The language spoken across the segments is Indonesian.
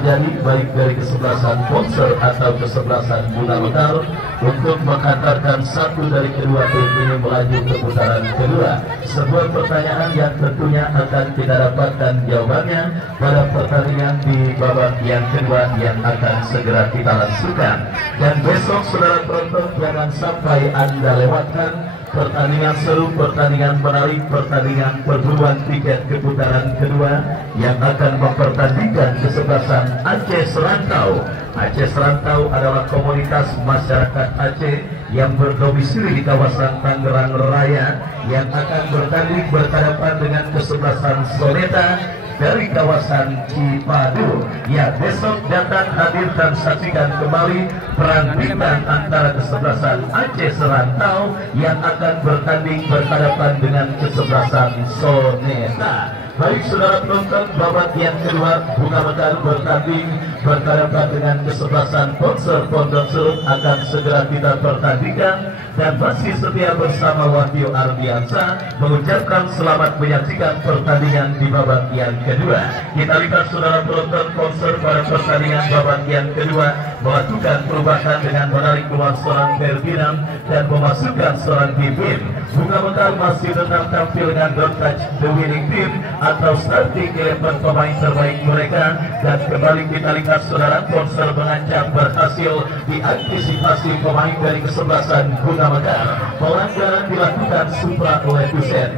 terjadi baik dari kesebelasan Ponser atau kesebelasan Bunga Mekar untuk mengantarkan satu dari kedua tim ini melaju ke putaran kedua. Sebuah pertanyaan yang tentunya akan kita dapatkan jawabannya pada pertandingan di babak yang kedua yang akan segera kita langsungkan. Dan besok saudara penonton jangan sampai Anda lewatkan pertandingan seru, pertandingan menarik, pertandingan perburuan tiket ke putaran kedua yang akan mempertandingkan kesebelasan Aceh Serantau. Aceh Serantau adalah komunitas masyarakat Aceh yang berdomisili di kawasan Tangerang Raya yang akan bertanding berhadapan dengan kesebelasan Soneta dari kawasan Cipadu. Ya, besok datang hadir dan saksikan kembali perandingan antara kesebelasan Aceh Serantau yang akan bertanding berhadapan dengan kesebelasan Soneta. Baik saudara penonton, babak yang kedua Bunga Mekar bertanding berhadapan dengan kesebelasan Ponser Pondok Serut akan segera kita pertandingkan, dan masih setia bersama Wahyu Ardiansa mengucapkan selamat menyaksikan pertandingan di babak yang kedua. Kita lihat saudara penonton, Ponser pada pertandingan babak yang kedua melakukan perubahan dengan menarik keluar seorang Ferdinand dan memasukkan seorang Bibim. Bunga Mekar masih tetap tampil dengan don't touch the winning team atau starting 11 pemain terbaik mereka, dan kembali kita lihat saudara, Ponser mengancam berhasil diantisipasi pemain dari kesebelasan Bunga Mekar. Pelanggaran dilakukan Supra oleh Dusen.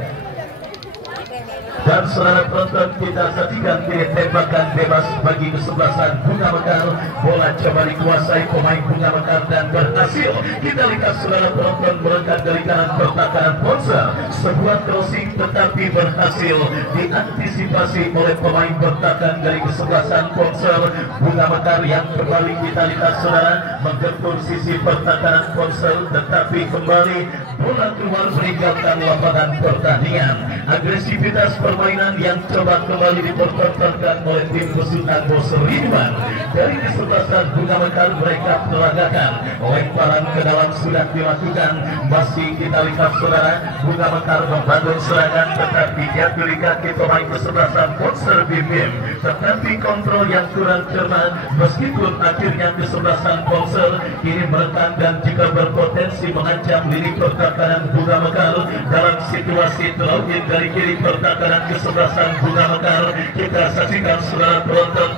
Dan saudara penonton, kita saksikan kini tembakan bebas bagi kesebelasan Bunga Mekar. Bola coba dikuasai pemain Bunga Mekar dan berhasil. Kita lihat saudara penonton, berangkat dari kanan pertahanan Ponser. Sebuah crossing tetapi berhasil diantisipasi oleh pemain bertahan dari kesebelasan Ponser Bunga Mekar yang kembali kita lihat saudara menggetur sisi pertahanan Ponser, tetapi kembali bola keluar meninggalkan lapangan pertandingan. Agresivitas permainan yang coba kembali dipertontonkan oleh tim besutan Bos Ridwan dari kesebelasan Bunga Mekar. Mereka teragakan lemparan ke dalam sudah dilakukan. Masih kita lihat saudara, Bunga Mekar membangun serangan tetapi dia pilih kaki pemain kesebelasan Ponser Bim, tetapi kontrol yang kurang cermat meskipun akhirnya kesebelasan Ponser ini menekan dan juga berpotensi mengancam diri pertahanan Bunga Mekar dalam situasi terlalu dari kiri pertahanan kesebelasan Bunga Mekar. Kita saksikan saudara penonton,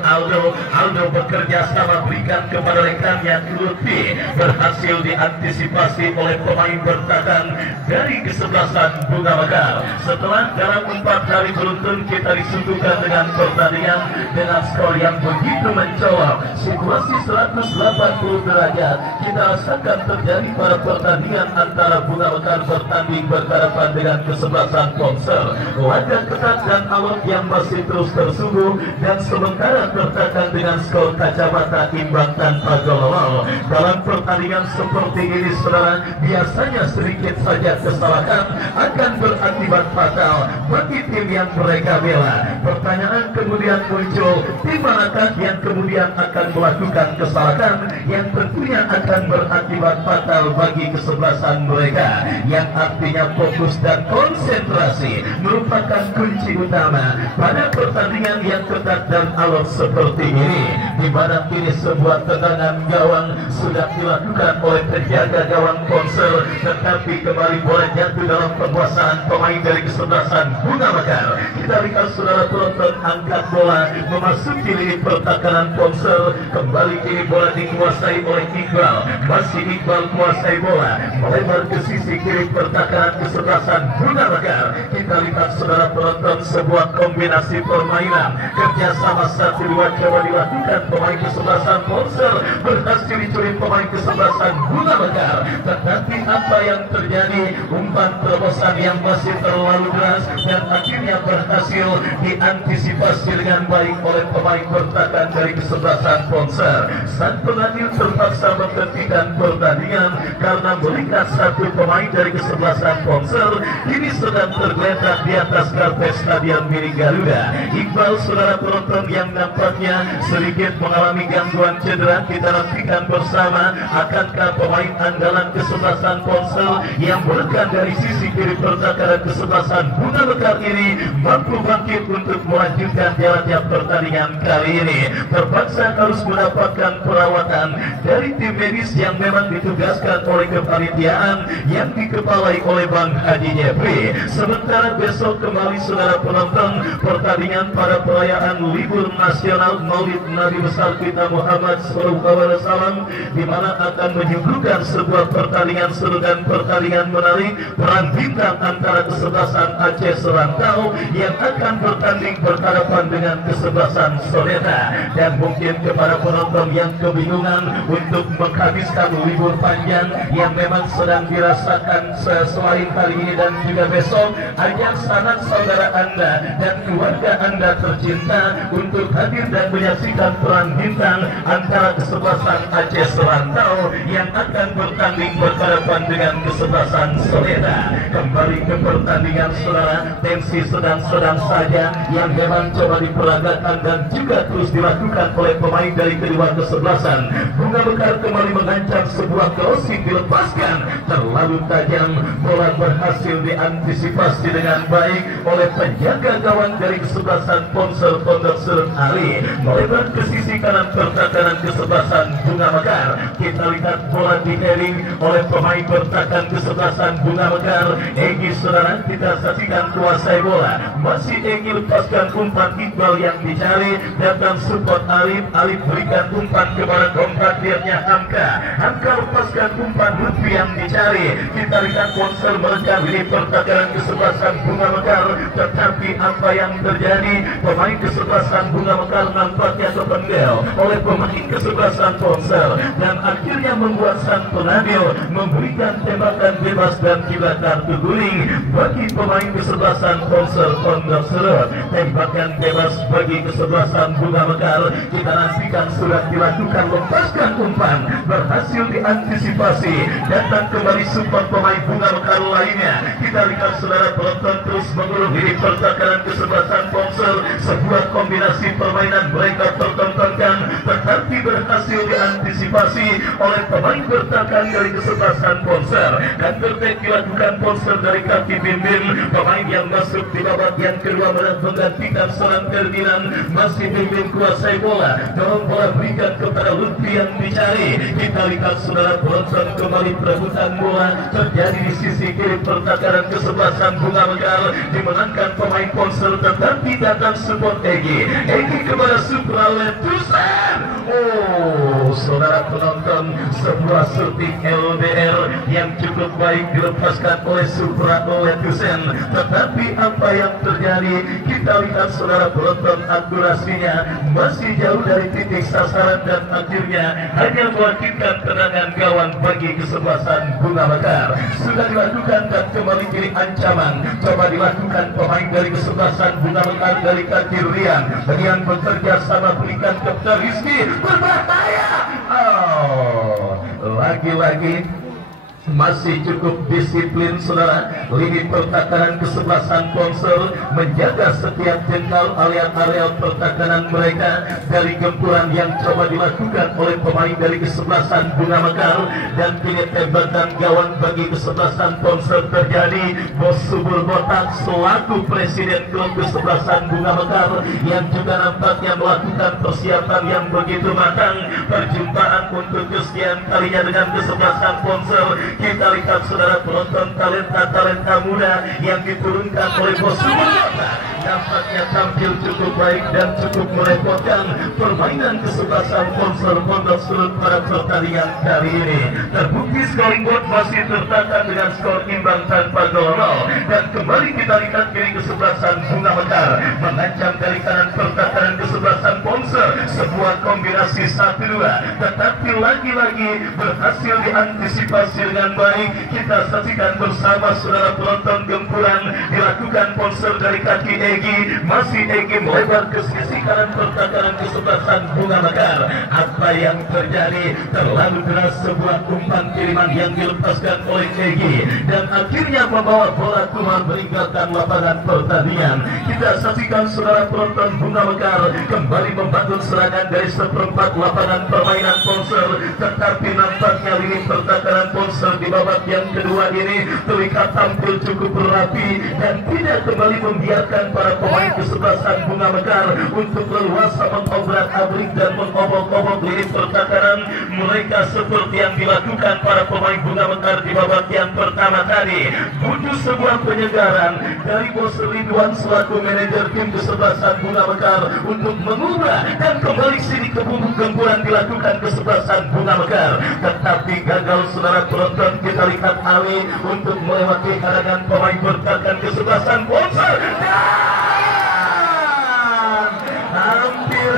Aldo bekerja sama berikan kepada rekannya Lutfi, berhasil diantisipasi oleh pemain bertahan dari kesebelasan Bunga Mekar. Setelah dalam 4 hari beruntun kita disuguhkan dengan pertandingan dengan skor yang begitu mencolok, situasi 180 derajat kita rasakan terjadi pada pertandingan antara Bunga Mekar bertanding berhadapan dengan kesebelasan Ponser. Wajah ketat dan alot yang masih terus tersungguh, dan sementara tertekan dengan skor kacamata imbang tanpa gol. Dalam pertandingan seperti ini saudara, biasanya sedikit saja kesalahan akan berakibat fatal bagi tim yang mereka bela. Pertanyaan kemudian muncul, tim manakah yang kemudian akan melakukan kesalahan yang tentunya akan berakibat fatal bagi kesebelasan mereka, yang artinya fokus dan konsentrasi merupakan kunci utama pada pertandingan yang ketat dan alot seperti ini, di mana kini sebuah tendangan gawang sudah dilakukan oleh penjaga gawang Ponser, tetapi kembali bola jatuh dalam penguasaan pemain dari kesebelasan Bunga Mekar. Kita lihat saudara penonton, angkat bola memasuki lini pertahanan Ponser. Kembali kini bola dikuasai oleh Iqbal, masih Iqbal kuasai bola melebar ke sisi kiri pertahanan kesebelasan Bunga Mekar. Kita lihat saudara penonton, sebuah kombinasi permainan kerjasama 1-2 coba dilakukan pemain kesebelasan Ponser, berhasil dicuri pemain kesebelasan Bunga Mekar, tetapi apa yang terjadi, umpan terobosan yang masih terlalu deras dan akhirnya berhasil diantisipasi dengan baik oleh pemain bertahan dari kesebelasan Ponser. Sang pengadil terpaksa menghentikan pertandingan karena melihat satu pemain dari kesebelasan Ponser ini sedang tergeletak di atas karpet Stadion Mini Garuda. Iqbal saudara penonton yang nampaknya sedikit mengalami gangguan cedera. Kita nantikan bersama, akankah pemain andalan kesebelasan Ponser yang menekan dari sisi kiri pertahanan kesebelasan Bunga Mekar ini mampu bangkit untuk melanjutkan jalan lambatnya pertandingan kali ini terpaksa harus mendapatkan perawatan dari tim medis yang memang ditugaskan oleh kepanitiaan yang dikepalai oleh Bang Haji Jeffrey. Sementara besok kembali saudara penonton pertandingan pada perayaan libur nasional Maulid Nabi besar kita Muhammad SAW, di mana akan menyuguhkan sebuah pertandingan seru dan pertandingan menarik perang bintang antara kesebelasan Aceh Serantau yang akan bertanding berhadapan dengan kesebelasan Soneta. Dan mungkin kepada penonton yang kebingungan untuk menghabiskan libur panjang yang memang sedang dirasakan selain hari ini dan juga besok, ajak sanak saudara Anda dan keluarga Anda tercinta untuk hadir dan menyaksikan perang bintang antara kesebelasan Aceh Serantau yang akan bertanding berhadapan dengan kesebelasan Soneta. Kembali ke pertandingan saudara, tensi sedang-sedang saja yang memang coba diperagakan dan juga terus dilakukan oleh pemain dari kedua kesebelasan. Bunga Mekar kembali mengancam sebuah crossing dilepaskan terlalu tajam, bola berhasil diantisipasi dengan baik oleh penjaga gawang dari kesebelasan Ponsel Pondok Serut Ali, melebar ke sisi kanan pertahanan kesebelasan Bunga Mekar. Kita lihat bola di-heading oleh pemain pertahanan kesebelasan Bunga Mekar, Egy saudara. Kita saksikan kuasai bola, masih Egy lepaskan umpan Iqbal yang dicari, datang support Arif berikan umpan kepada kompartirnya Hamka lepaskan umpan Lutfi yang dicari. Kita lihat Ponsel merencam ini pertahanan kesebelasan Bunga Mekar, tetapi apa yang terjadi, pemain kesebelasan Bunga Mekar nampaknya terpendel oleh pemain kesebelasan Ponsel dan akhirnya membuat sang penadil memberikan tembakan bebas dan juga kartu kuning bagi pemain kesebelasan Ponsel Pondok Serut. Tembakan bebas bagi kesebelasan Bunga Mekar, kita nantikan sudah dilakukan, lepaskan umpan berhasil diantisipasi, datang kembali support pemain Bunga Mekar lainnya. Kita lihat saudara penonton terus mengurung diri pertahanan kesebelasan Ponsel. Sebuah kombinasi permainan mereka pertontonkan, tetapi berhasil diantisipasi oleh pemain bertahan dari kesebelasan Ponsel. Dan terbaik dilakukan Ponsel dari kaki Bimbim, pemain yang masuk di babak yang kedua menggantikan serang Ferdinand. Masih Bimbim kuasai bola, dorong bola berikan kepada Lutfi yang dicari. Kita lihat saudara penonton kembali perebutan bola terjadi di sisi kiri pertahanan kesebelasan Bunga Mekar, dimenangkan pemain Ponsel, tetapi datang support Egy kepada Supra Letusan. Saudara penonton, sebuah shooting LDR yang cukup baik dilepaskan oleh Supra Letusan, tetapi apa yang terjadi, kita lihat saudara penonton, akurasinya masih jauh dari titik sasaran dan akhirnya hanya mewakilkan tendangan gawang bagi kesebelasan Bunga Mekar. Sudah dilakukan dan kembali kiri ancaman coba dilakukan pemain dari kesebelasan Bunga Mekar dari kaki Rian, bagian bekerja sama berikan kepada Rizky, berbahaya. Lagi-lagi masih cukup disiplin saudara lini pertahanan kesebelasan Ponsel menjaga setiap jengkal area-area pertahanan mereka dari gempuran yang coba dilakukan oleh pemain dari kesebelasan Bunga Mekar. Dan kini tembakan gawang bagi kesebelasan Ponsel terjadi. Bos Subur Botak selaku presiden klub kesebelasan Bunga Mekar yang juga nampaknya melakukan persiapan yang begitu matang perjumpaan untuk kesekian kalinya dengan kesebelasan Ponsel. Kita lihat saudara penonton, talenta muda yang diturunkan oleh Bos Subur Botak nampaknya tampil cukup baik dan cukup merepotkan permainan kesebelasan Ponsel Pondok Serut pada pertandingan kali ini. Terbukti scoring board masih tertata dengan skor imbang tanpa gol. Dan kembali kita lihat kiri kesebelasan Bunga Mekar mengancam dari kanan pertahanan kesebelasan Ponsel, sebuah kombinasi 1-2, tetapi lagi-lagi berhasil diantisipasi dengan baik. Kita saksikan bersama saudara penonton, gempuran dilakukan Ponsel dari kaki Egy, masih Egy melebar ke sisi kanan pertahanan kesebelasan Bunga Mekar. Apa yang terjadi, terlalu deras sebuah umpan kiriman yang dilepaskan oleh Egy dan akhirnya membawa bola keluar meninggalkan lapangan pertandingan. Kita saksikan saudara penonton, Bunga Mekar kembali membangun serangan dari seperempat lapangan permainan Ponsel, tetapi nampaknya lini pertahanan Ponsel di babak yang kedua ini terlihat tampil cukup rapi dan tidak kembali membiarkan para pemain kesebelasan kesebelasan Bunga Mekar untuk leluasa mengobrak-abrik dan mengobok-obok lini pertakaran mereka seperti yang dilakukan para pemain Bunga Mekar di babak yang pertama tadi. Butuh sebuah penyegaran dari Bos Ridwan selaku manajer tim kesebelasan Bunga Mekar untuk mengubah dan kembali sini ke bumbu gempuran dilakukan kesebelasan Bunga Mekar, tetapi gagal saudara penonton. Kita lihat Ali untuk melewati hadangan pemain bertahan kesebelasan Polsek.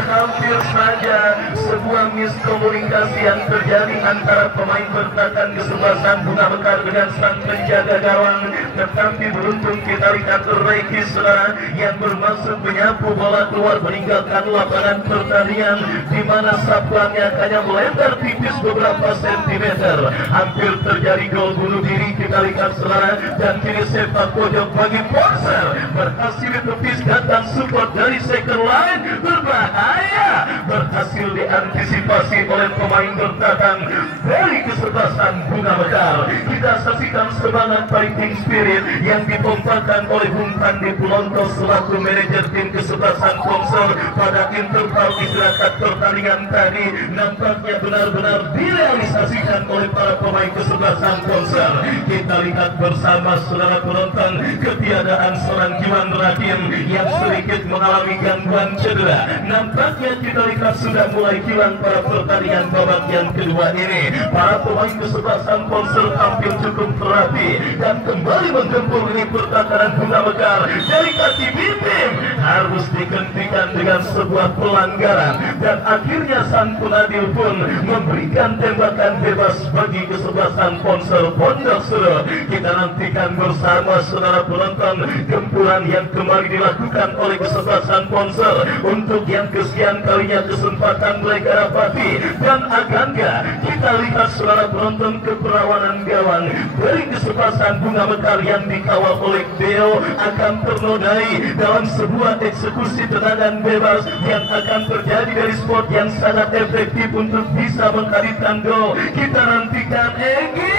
Hampir saja sebuah miskomunikasi yang terjadi antara pemain bertahan kesebelasan Bunga Mekar dengan sang penjaga gawang, tetapi beruntung kita lihat Reiki saudara yang bermaksud menyapu bola keluar meninggalkan lapangan pertandingan, di mana sapuannya hanya melebar tipis beberapa sentimeter. Hampir terjadi gol bunuh diri kita lihat saudara, dan kini sepak pojok bagi Polsek berhasil ditepis datang support dari second line berbahaya, berhasil diantisipasi oleh pemain bertahan dari kesebelasan Bunga Mekar. Kita saksikan semangat fighting spirit yang dipompakan oleh Bung Pandi Pulonto selaku manajer tim kesebelasan Polsek pada interval istirahat pertandingan tadi, nampaknya benar-benar direalisasikan oleh para pemain kesebelasan Polsek. Kita lihat bersama saudara penonton ketiadaan seorang Jiwan Rakim yang sedikit mengalami gangguan cedera. Nampaknya kita lihat sudah mulai hilang pada pertandingan babak yang kedua ini. Para pemain kesebelasan Polsek tampil cukup terapi dan kembali menggempur ini pertahanan Bunga Mekar. Dari kaki Bibim harus dihentikan dengan sebuah pelanggaran, dan akhirnya Sang Punadil pun memberikan tembakan bebas bagi kesebelasan Polsek Pondok Suro. Kita nantikan bersama saudara penonton gempuran yang kembali dilakukan oleh kesebelasan Polsek untuk yang kesekian kalinya kesempatan mereka dapati. Dan akankah kita lihat saudara penonton keperawanan gawang dari kesebelasan Bunga Mekar yang dikawal oleh Deo akan ternodai dalam sebuah eksekusi tendangan bebas yang akan terjadi dari spot yang sangat efektif untuk bisa menghadirkan gol. Kita nantikan Egi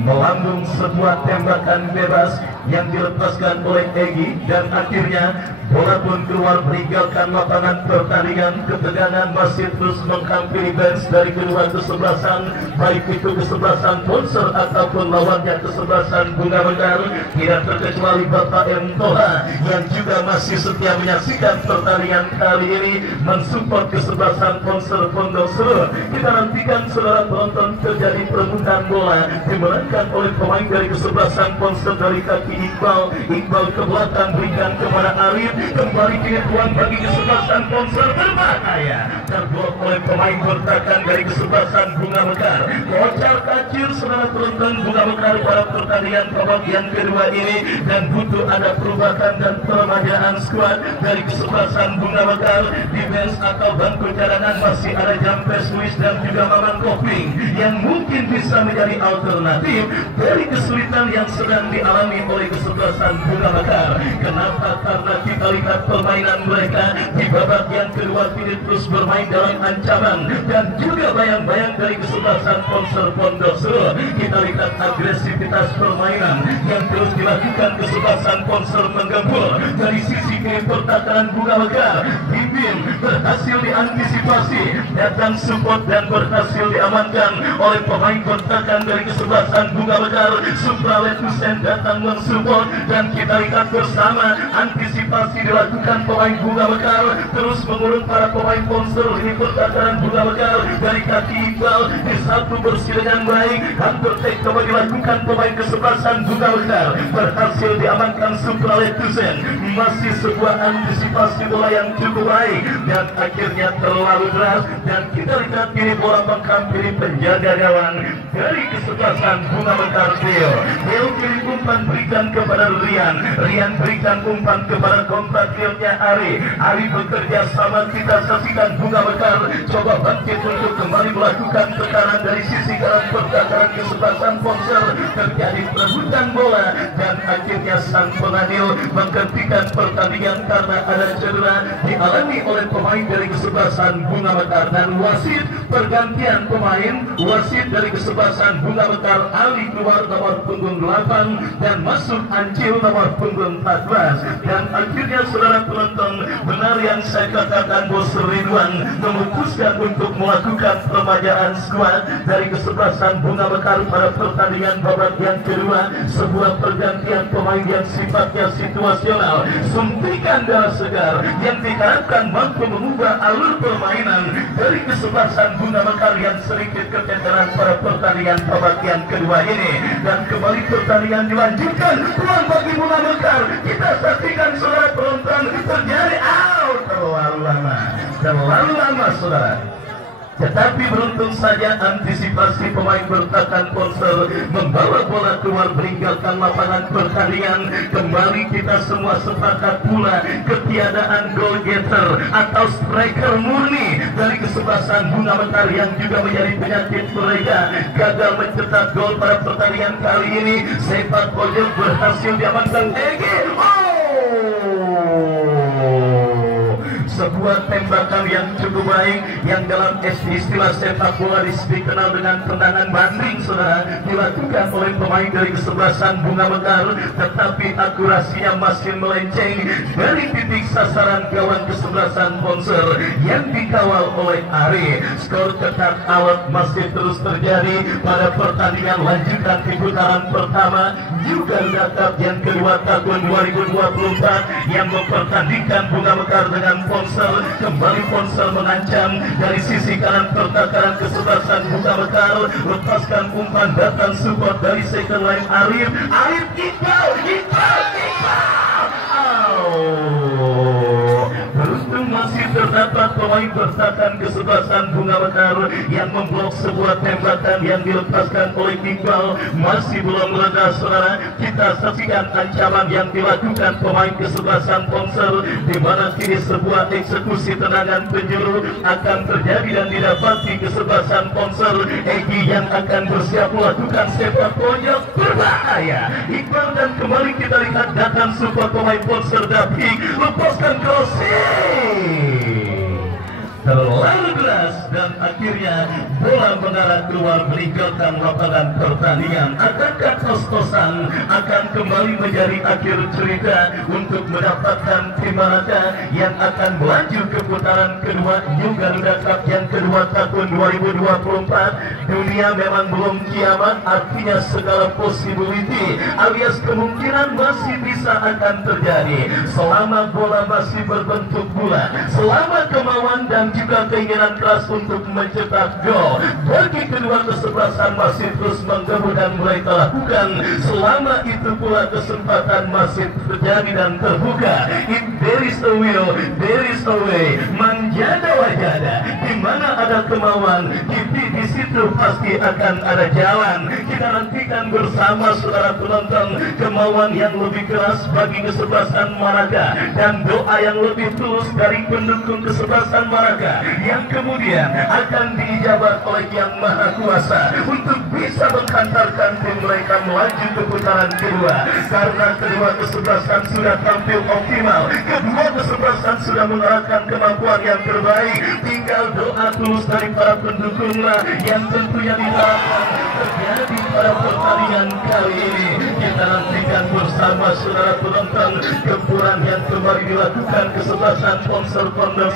melambung sebuah tembakan bebas yang dilepaskan oleh Egi, dan akhirnya bola pun keluar meninggalkan lapangan pertandingan. Ketegangan masih terus menghampiri bench dari kedua kesebelasan, baik itu kesebelasan Polsek ataupun lawannya kesebelasan Bunga Mekar. Tidak terkecuali Bapak M. Toha yang juga masih setia menyaksikan pertandingan kali ini mensupport kesebelasan Polsek Pondok Suro. Kita nantikan saudara penonton terjadi perebutan bola dimenangkan oleh pemain dari kesebelasan Polsek dari kaki Iqbal ke belakang berikan kepada Arif, kembali kini tuan bagi kesebelasan Polsek berbahaya, terblok oleh pemain bertahan dari kesebelasan Bunga Mekar. Kocar kacir saudara penonton Bunga Mekar pada pertandingan babak yang kedua ini, dan butuh ada perubahan dan peremajaan skuad dari kesebelasan Bunga Mekar. Di bench atau bangku cadangan masih ada Jampes Luis dan juga Maman Kopling yang mungkin bisa menjadi alternatif dari kesulitan yang sedang dialami oleh kesebelasan Bunga Mekar. Kenapa? Karena kita lihat permainan mereka di babak yang kedua kini terus bermain dalam ancaman dan juga bayang-bayang dari kesebelasan Polsek Pondok Suro. Kita lihat agresivitas permainan yang terus dilakukan kesebelasan Polsek menggempur dari sisi kiri pertahanan Bunga Mekar. Bibim berhasil diantisipasi, datang support dan berhasil diamankan oleh pemain bertahan dari kesebelasan Bunga Mekar. Supralet Hussein datang mensupport, dan kita lihat bersama antisipasi dilakukan pemain Bunga Mekar, terus mengurung para pemain Polsek ini pertahanan Bunga Mekar dari kaki Iqbal disatu bersih dengan baik. Hampir coba dilakukan pemain kesebelasan Bunga Mekar, berhasil diamankan Supralet Hussein. Masih sebuah antisipasi bola yang cukup baik dan akhirnya terlalu deras, dan kita lihat kini bola menghampiri penjaga gawang dari kesebelasan Bunga Mekar. Deo kirim umpan berikan kepada Rian berikan umpan kepada kompatriotnya Ari bekerja sama. Kita saksikan Bunga Mekar coba bangkit untuk kembali melakukan tekanan dari sisi kanan pertahanan kesebelasan Polsek. Terjadi perebutan bola dan akhirnya sang pengadil menghentikan pertandingan karena ada cedera dialami oleh pemain dari kesebelasan Bunga Mekar, dan wasit pergantian pemain. Wasit dari kesebelasan Bunga Mekar Ali keluar nomor punggung 8 dan masuk Ancil nomor punggung 14. Dan akhirnya saudara penonton, benar yang saya katakan, Bos Ridwan memutuskan untuk melakukan permajaan skuad dari kesebelasan Bunga Mekar pada pertandingan babak yang kedua. Sebuah pergantian pemain yang sifatnya situasional, suntikan darah segar yang diharapkan mampu mengubah alur permainan dari kesebelasan Bunga Mekar yang sedikit keteteran pada pertandingan babak yang kedua ini. Dan kembali pertandingan dilanjutkan, peluang bagi Bunga Mekar. Kita saksikan saudara penonton, terjadi out terlalu lama saudara. Tetapi beruntung saja antisipasi pemain bertahan Ponsel membawa bola keluar meninggalkan lapangan pertandingan. Kembali kita semua sepakat pula ketiadaan goal getter atau striker murni dari kesebelasan Bunga Mekar yang juga menjadi penyakit mereka. Gagal mencetak gol pada pertandingan kali ini. Sepak pojok berhasil diamankan Egi. Sebuah tembakan yang cukup baik yang dalam istilah sepak bola dikenal dengan tendangan banding saudara, dilakukan oleh pemain dari kesebelasan Bunga Mekar, tetapi akurasinya masih melenceng dari titik sasaran gawang kesebelasan Ponsel yang dikawal oleh Ari. Skor ketat alot masih terus terjadi pada pertandingan lanjutan di putaran pertama juga Cup yang kedua tahun 2024 yang mempertandingkan Bunga Mekar dengan Ponsel. Kembali Ponsel mengancam dari sisi kanan pertahanan kesebelasan Bunga Mekar, lepaskan umpan datang support dari second line Arif Iqbal. Beruntung masih terdapat pemain bertahan kesebelasan Bunga Mekar yang memblok sebuah tembakan yang dilepaskan oleh Iqbal. Masih belum mereda saudara, kita saksikan ancaman yang dilakukan pemain kesebelasan Ponsel, di mana kini sebuah eksekusi tendangan penjuru akan terjadi dan didapati kesebelasan Ponsel. Egi yang akan bersiap melakukan sepak pojok berbahaya. Iqbal dan kembali kita lihat datang support pemain Ponsel. David lepaskan crossing terlalu deras dan akhirnya bola mengarah keluar meninggalkan lapangan pertandingan. Akankah kos-kosan akan kembali menjadi akhir cerita untuk mendapatkan tim manakah yang akan melaju ke putaran kedua New Garuda Cup yang kedua tahun 2024? Dunia memang belum kiamat, artinya segala possibility alias kemungkinan masih bisa akan terjadi selama bola masih berbentuk bola, selama kemauan dan juga keinginan keras untuk mencetak gol bagi kedua kesebelasan masih terus menggebu dan mereka lakukan. Selama itu pula kesempatan masih terjadi dan terbuka. If there is a will, there is a way. Manjada wajada, di mana ada kemauan, di situ pasti akan ada jalan. Kita nantikan bersama saudara penonton kemauan yang lebih keras bagi kesebelasan manakah dan doa yang lebih tulus dari pendukung kesebelasan manakah yang kemudian akan diijabat oleh Yang Maha Kuasa untuk bisa menghantarkan tim mereka melaju ke putaran kedua. Karena kedua kesebelasan sudah tampil optimal, kedua kesebelasan sudah mengarahkan kemampuan yang terbaik. Tinggal doa tulus dari para pendukunglah yang tentunya diharapkan terjadi pada pertandingan kali ini. Kita nantikan bersama saudara penonton gempuran yang kembali dilakukan kesebelasan Ponsel Pondok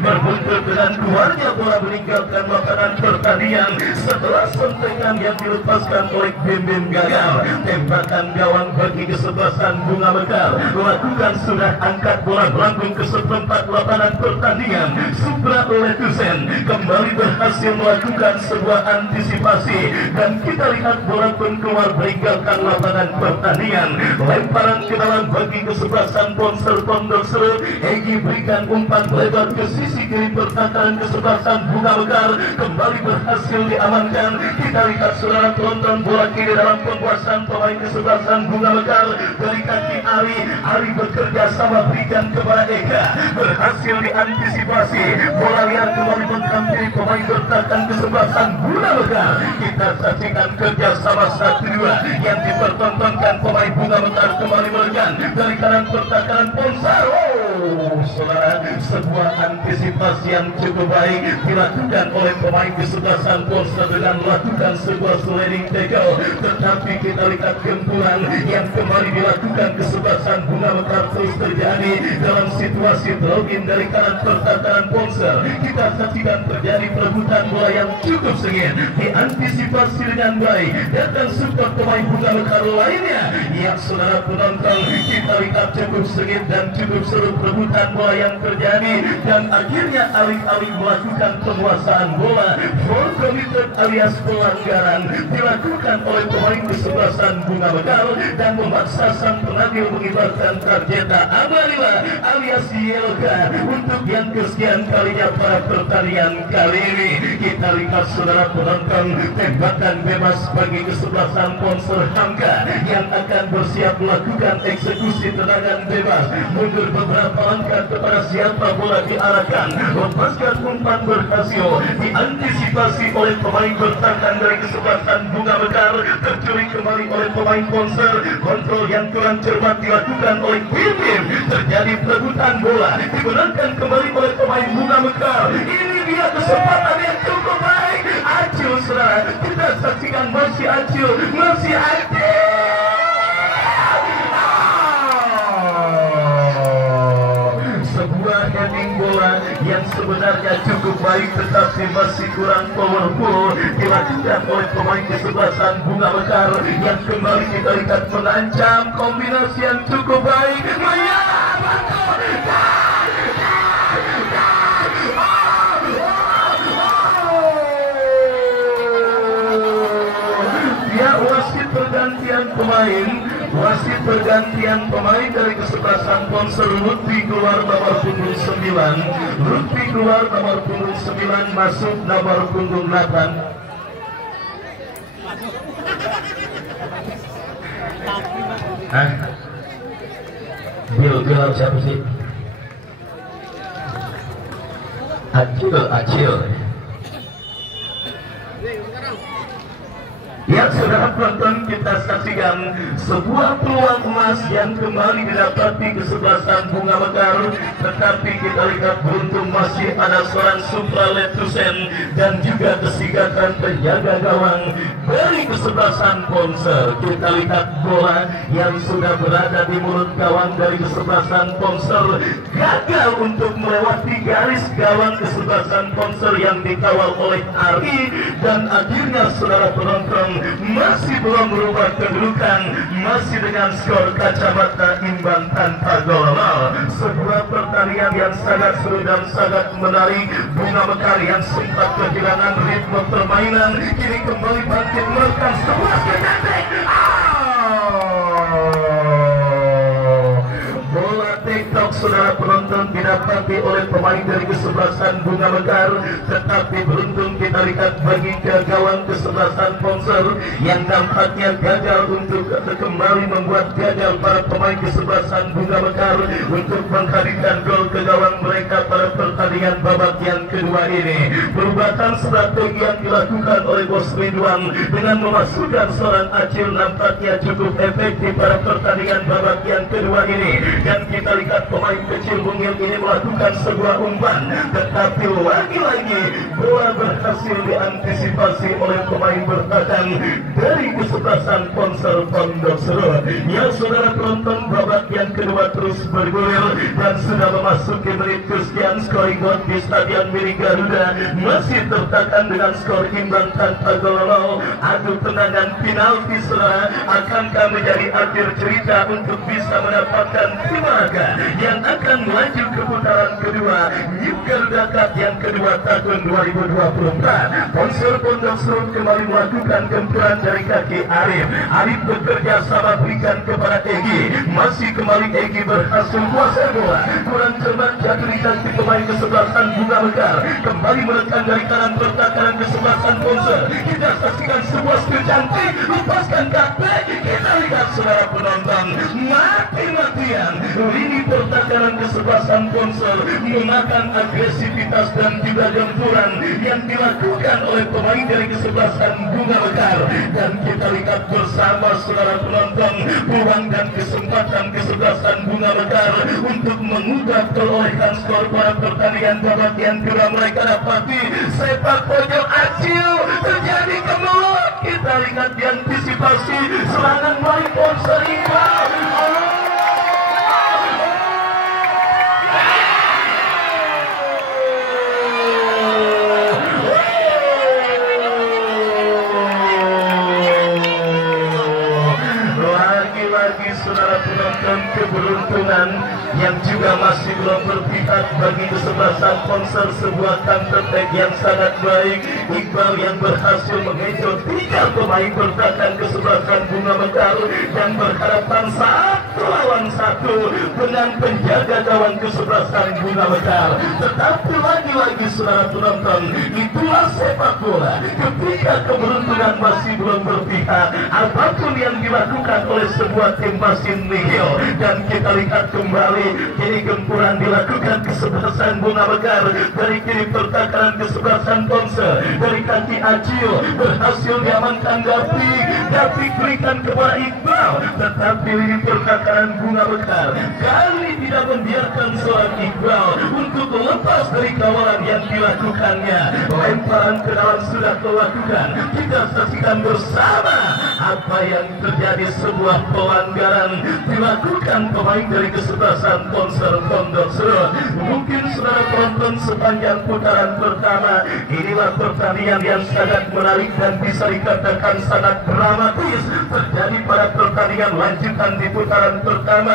berbuntur dengan keluarnya bola meninggalkan lapangan pertandingan setelah sentekan yang dilepaskan oleh Bim gagal. Tembakan gawang bagi kesebelasan Bunga Mekar melakukan sudah angkat bola melambung ke seperempat lapangan pertandingan. Supra Letusen kembali berhasil melakukan sebuah antisipasi dan kita lihat bola pun keluar meninggalkan lapangan pertandingan. Lemparan ke dalam bagi kesebelasan Ponsel Pondok Serut. Egi berikan umpan lebar ke sisi kiri pertahanan kesebelasan Bunga Mekar, kembali berhasil diamankan. Kita lihat saudara penonton bola kiri dalam penguasaan pemain kesebelasan Bunga Mekar dari kaki Ari bekerja sama berikan kepada Eka, berhasil diantisipasi. Bola liar kembali menghampiri pemain bertahan kesebelasan Bunga Mekar. Kita saksikan kerjasama 1-2 yang dipertontonkan pemain Bunga Mekar kembali melegan dari kanan pertahanan Ponsel. saudara, sebuah antisipasi yang cukup baik dilakukan oleh pemain kesebelasan Polster dengan melakukan sebuah sliding tackle, tetapi kita lihat gempuran yang kembali dilakukan kesebelasan Bunga Mekar terus terjadi dalam situasi throw-in dari kanan pertahanan Polster. Kita saksikan terjadi perebutan bola yang cukup sengit, diantisipasi dengan baik dan support pemain Bunga Mekar lainnya yang saudara penonton kita lihat cukup sengit dan cukup seru perebutan bola yang terjadi, dan akhirnya alih-alih melakukan penguasaan bola for committed alias pelanggaran dilakukan oleh pemain kesebelasan Bunga Mekar dan memaksa sang penagih mengibarkan tarjeta Amarila alias yellow card untuk yang kesekian kalinya pada pertandingan kali ini. Kita lihat saudara penonton, tembakan bebas bagi kesebelasan Polster Hamka yang akan bersiap melakukan eksekusi tendangan bebas, mundur beberapa langkah kepada siapa bola diarahkan, lepaskan umpan berhasil, diantisipasi oleh pemain bertahan dari kesebelasan Bunga Mekar, tercuri kembali oleh pemain Polster, kontrol yang kurang cermat dilakukan oleh tim, terjadi perebutan bola, dimenangkan kembali oleh pemain Bunga Mekar. Ini dia kesempatan yang cukup baik, Acil saudara, kita saksikan masih Acil, masih Acil. Sebuah heading bola yang sebenarnya cukup baik tetapi masih kurang powerful dilakukan oleh pemain kesebelasan Bunga Mekar yang kembali kita lihat mengancam kombinasi yang cukup baik. Ya, wasit pergantian pemain dari kesebelasan Polster. Lutfi keluar nomor punggung 9, Lutfi keluar nomor punggung 9, masuk nomor punggung 8. Bil siapa sih? Acil. Ya, saudara penonton, kita saksikan sebuah peluang emas yang kembali didapati kesebelasan Bunga Mekar, tetapi kita lihat beruntung masih ada seorang supraletusen dan juga kesigatan penjaga gawang dari kesebelasan Polster. Kita lihat bola yang sudah berada di mulut gawang dari kesebelasan Polster gagal untuk melewati garis gawang kesebelasan Polster yang dikawal oleh Ari, dan akhirnya saudara penonton masih belum berubah kedudukan, masih dengan skor kacamata imbang tanpa gol. Sebuah pertandingan yang sangat seru dan sangat menarik. Bunga Mekar yang sempat kehilangan ritme permainan kini kembali bangkit melakukan sebuah statistik. Bola TikTok saudara penonton didapati oleh pemain dari kesebelasan Bunga Mekar, tetapi beruntung kita lihat bagi ke gawang kesebelasan Polster yang nampaknya gagal untuk kembali membuat gagal para pemain kesebelasan Bunga Mekar untuk menghadirkan gol ke gawang mereka pada pertandingan babak yang kedua ini. Perubatan strategi yang dilakukan oleh Bos Ridwan dengan memasukkan seorang Acil nampaknya cukup efektif pada pertandingan babak yang kedua ini, dan kita lihat pemain kecil Bungil ini melakukan sebuah umpan, tetapi lagi-lagi bola berhasil diantisipasi oleh pemain bertahan dari kesebelasan Polster Pondok Seru. Ya saudara penonton, babak yang kedua terus bergulir dan sudah memasuki menit kesekian. Scoring goal di Stadion Mini Garuda masih tertekan dengan skor imbang tanpa gol. Adu tendangan penalti saudara, akankah menjadi akhir cerita untuk bisa mendapatkan tim Maka yang akan melaju ke putaran kedua New Garuda Cup yang kedua tahun 2024. Polster Pondok Seru kembali melakukan gempuran dari kaki Arif. Arif bekerja sama berikan kepada Egi, masih kembali Egi berhasil kuasai bola, kurang cermat jatuh di kaki pemain kesebelasan Bunga Mekar, kembali menekan dari kanan pertahanan kesebelasan Polster. Kita saksikan sebuah skill cantik, lepaskan kaki. Kita lihat saudara penonton, mati-matian lini pertahanan kesebelasan Ponsel memakan agresivitas dan juga gempuran yang dilakukan oleh pemain dari kesebelasan Bunga Mekar. Dan kita lihat bersama saudara penonton peluang dan kesempatan kesebelasan Bunga Mekar untuk mengubah perolehan skor pada pertandingan babak yang kedua. Mereka dapati sepak pojok Acil terjadi kemelut. Kita lihat diantisipasi serangan dari Ponsel Iqbal. Saudara penonton, keberuntungan yang juga masih belum berpihak bagi kesebelasan Ponsel. Sebuah counter attack yang sangat baik. Iqbal yang berhasil mengecoh 3 pemain bertahan kesebelasan Bunga Mekar dan berhadapan 1 lawan 1 dengan penjaga gawang kesebelasan Bunga Mekar. Tetapi lagi-lagi saudara penonton, itulah sepak bola. Ketika keberuntungan masih belum berpihak, apapun yang dilakukan oleh sebuah tim Masin Nihil. Dan kita lihat kembali kini gempuran dilakukan kesebelasan Bunga Mekar. Dari kiri pertakaran kesebelasan Ponsel, dari kaki Acil berhasil diamankan Gapik berikan kepada Iqbal, tetapi ini pertakaran Bunga Mekar kali tidak membiarkan seorang Iqbal untuk lepas dari kawalan yang dilakukannya. Lemparan ke dalam sudah dilakukan. Kita saksikan bersama apa yang terjadi. Sebuah pelanggaran dilakukan pemain dari kesebelasan Ponsel Pondok Serut. Mungkin saudara penonton sepanjang putaran pertama, inilah pertandingan yang sangat menarik dan bisa dikatakan sangat dramatis terjadi pada pertandingan lanjutan di putaran pertama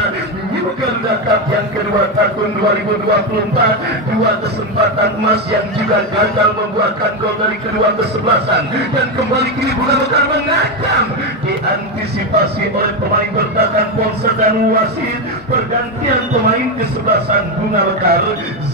New Garuda Cup yang kedua tahun 2024. 2 kesempatan emas yang juga gagal membuahkan gol dari kedua kesebelasan, dan kembali kini Bunga Mekar mengacam. Diantisipasi oleh pemain bertahan Ponsel dan wasit. Pergantian pemain kesebelasan Bunga Mekar,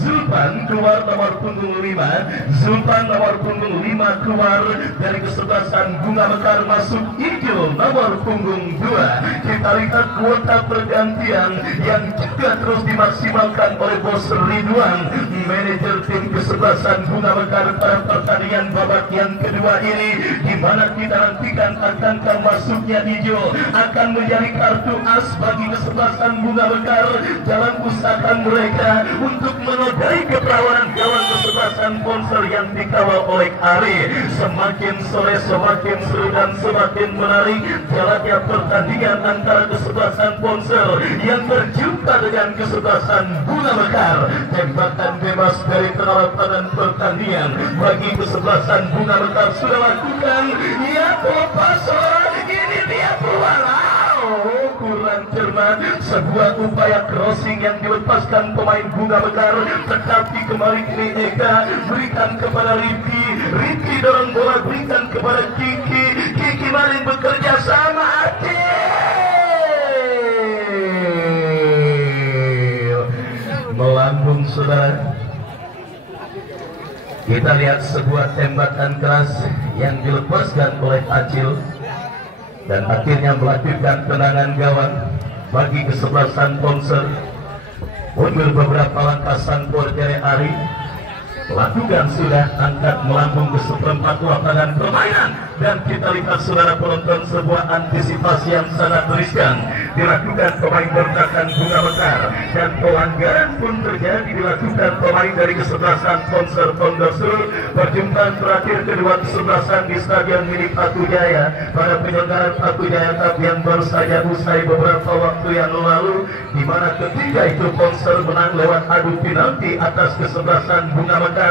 Zulpan keluar nomor punggung 5. Zulpan nomor punggung 5 keluar dari kesebelasan Bunga Mekar, masuk Ijul nomor punggung 2. Kita lihat kuota pergantian yang juga terus dimaksimalkan oleh Bos Ridwan, manajer tim kesebelasan Bunga Mekar pada pertandingan babak yang kedua ini, di mana kita nantikan akankah masuknya Ijo akan menjadi kartu as bagi kesebelasan Bunga Mekar dalam usaha mereka untuk menodai keperawanan gawang kesebelasan Ponsel yang dikawal oleh Ari. Semakin sore semakin seru dan semakin menarik jalannya pertandingan antara kesebelasan Ponsel yang berjumpa dengan kesebelasan Bunga Mekar. Tembakan bebas dari penolakan pertandingan bagi kesebelasan Bunga Mekar sudah lakukan. Ya Pasor, ini dia peluang. Kurang cermat, sebuah upaya crossing yang dilepaskan pemain Bunga Mekar, tetapi kembali kini Eka berikan kepada Rifki dorong bola berikan kepada Kiki maling bekerja sama Acil melambung saudara. Kita lihat sebuah tembakan keras yang dilepaskan oleh Acil dan akhirnya melakukan tendangan gawang bagi kesebelasan Ponsel. Mundur beberapa langkah sang Borjere Ari lakukan sudah angkat melambung ke seperempat lapangan permainan, dan kita lihat saudara penonton sebuah antisipasi yang sangat riskan dilakukan pemain bertahan Bunga Mekar, dan pelanggaran pun terjadi dilakukan pemain dari kesebelasan Ponsel Pondok Serut. Perjumpaan terakhir kedua kesebelasan di stadion milik Atujaya pada penyelenggaraan Atujaya Cup yang baru saja usai beberapa waktu yang lalu, di mana ketika itu Ponsel menang lewat adu penalti atas kesebelasan Bunga Mekar.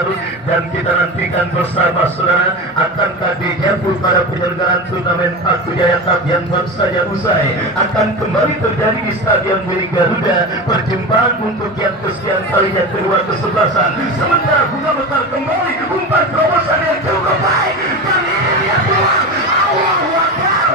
Dan kita nantikan bersama saudara akankah dijemput pada penyelenggaraan turnamen Atujaya Cup yang baru saja usai akan kembali terjadi di stadion milik Garuda. Perjumpaan untuk yang kesekian kalinya kedua kesebelasan, sementara Bunga Mekar kembali umpan terobosan yang cukup baik, dan ini dia peluang. Allahu Akbar.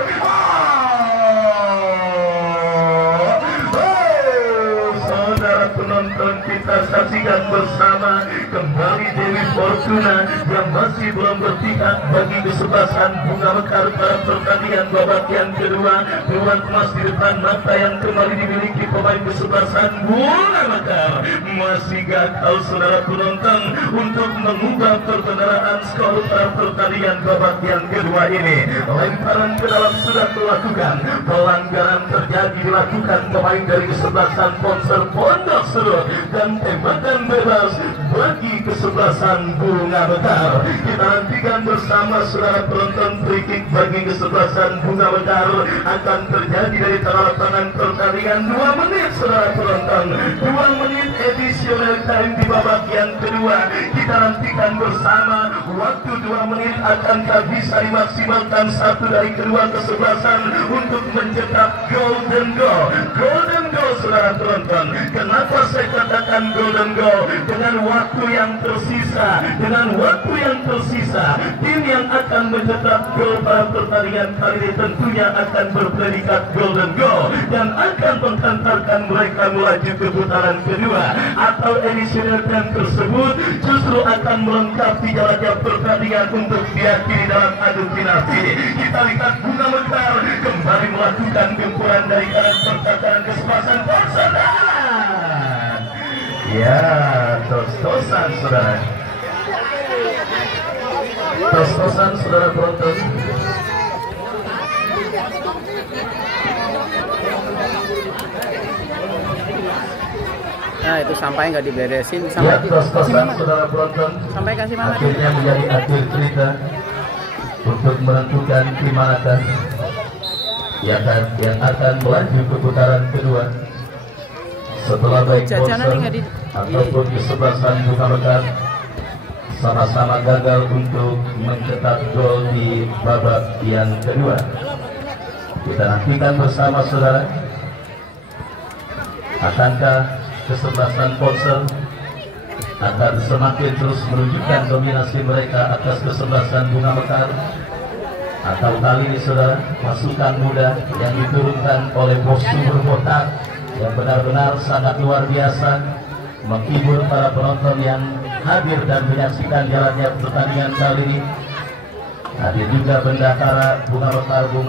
Saudara penonton, kita saksikan bersama bersama kembali Dewi Fortuna yang masih belum berpihak bagi kesebelasan Bunga Mekar pada pertandingan babak yang kedua. Peluang emas di depan mata yang kembali dimiliki pemain kesebelasan Bunga Mekar. Masih gagal saudara penonton untuk mengubah pertendaraan skor pada pertandingan babak yang kedua ini. Lemparan ke dalam sudah dilakukan, pelanggaran terjadi dilakukan pemain dari kesebelasan Ponser Pondok Serut dan tembakan bebas bagi kesebelasan Bunga Mekar. Kita nantikan bersama saudara penonton, free kick bagi kesebelasan Bunga Mekar akan terjadi dari tangan pertandingan 2 menit saudara penonton. 2 menit additional time di babak yang kedua. Kita nantikan bersama waktu 2 menit akankah bisa dimaksimalkan satu dari kedua kesebelasan untuk mencetak golden goal. Golden goal saudara penonton. Kenapa saya katakan golden goal? Dengan waktu yang tersisa, tim yang akan mencetak gol pada pertandingan kali ini tentunya akan berpredikat golden goal dan akan menghantarkan mereka melaju ke putaran kedua, atau additional time tersebut justru akan melengkapi jalannya pertandingan untuk diakhiri dalam adu penalti. Kita lihat Bunga Mekar kembali melakukan gempuran dari kanan pertahanan kesebelasan Ponser. Ya, tos-tosan saudara. Tos-tosan saudara penonton. Nah itu sampai nggak diberesin sampai ya, tos-tosan saudara penonton. Sampai kasih mama. Akhirnya menjadi akhir cerita untuk menentukan tim manakah yang akan melaju ke putaran kedua setelah baik Ponser ataupun kesebelasan Bunga Mekar sama-sama gagal untuk mencetak gol di babak yang kedua. Kita nantikan bersama saudara, akankah kesebelasan Ponser akan semakin terus menunjukkan dominasi mereka atas kesebelasan Bunga Mekar, atau kali ini saudara pasukan muda yang diturunkan oleh bos Sumber Botak yang benar-benar sangat luar biasa menghibur para penonton yang hadir dan menyaksikan jalannya pertandingan kali ini. Hadir juga bendahara Bunga Mekar Bung